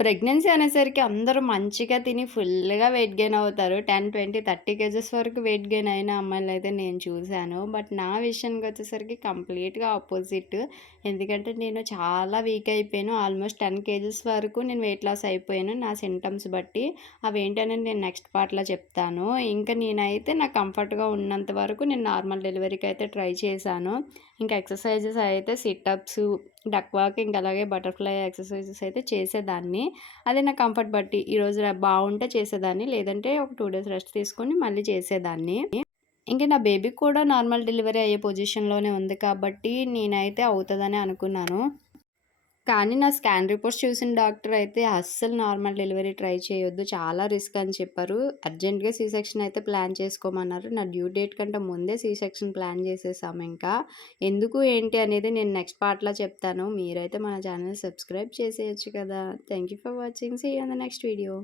Pregnancy అనేసరికి అందరూ మంచిగా తిని ఫుల్‌గా వెయిట్ గెయిన్ అవుతారు. 10, 20, 30 కేజెస్ వరకు వెయిట్ గెయిన్ అయిన అమ్మాయిలనైతే నేను చూసాను. బట్ నా విషయానికొచ్చేసరికి కంప్లీట్‌గా అపోజిట్. ఎందుకంటే నేను చాలా వీక్ అయిపోయాను. ఆల్మోస్ట్ 10 కేజెస్ వరకు నేను వెయిట్ లాస్ అయిపోయాను నా సింప్టమ్స్ బట్టి. అవేంటనేది నేను నెక్స్ట్ పార్ట్‌లో చెప్తాను. ఇంకా నేనైతే నాకు కంఫర్ట్‌గా ఉన్నంత వరకు నేను నార్మల్ డెలివరీకైతే ట్రై చేశాను. ఇంకా ఎక్సర్‌సైజెస్ అయితే సిట్ అప్స్, డక్ వాకింగ్ అలాగే బటర్‌ఫ్లై ఎక్సర్‌సైజెస్ అయితే చేసేదాన్ని. అది నా కంఫర్ట్ బట్టి ఈరోజు బావుంటే చేసేదాన్ని. లేదంటే ఒక 2 డేస్ రెస్ట్ తీసుకొని మళ్ళీ చేసేదాన్ని. ఇంక నా బేబీకి కూడా నార్మల్ డెలివరీ అయ్యే పొజిషన్‌లోనే ఉంది కాబట్టి నేనైతే అవుతదనే అనుకున్నాను. కానీ నా స్కాన్ రిపోర్ట్స్ చూసిన డాక్టర్ అయితే అస్సలు నార్మల్ డెలివరీ ట్రై చేయొద్దు. చాలా రిస్క్ అని చెప్పారు. అర్జెంట్‌గా సి సెక్షన్ అయితే ప్లాన్ చేసుకోమన్నారు. నా డ్యూ డేట్ కంటే ముందే సి సెక్షన్ ప్లాన్ చేసేసాము ఇంకా. ఎందుకు ఏంటి అనేది నేను నెక్స్ట్ పార్ట్‌లో చెప్తాను. మీరైతే మన ఛానెల్‌ని సబ్స్క్రైబ్ చేసేయొచ్చు కదా! Thank you for watching. See you in the next video.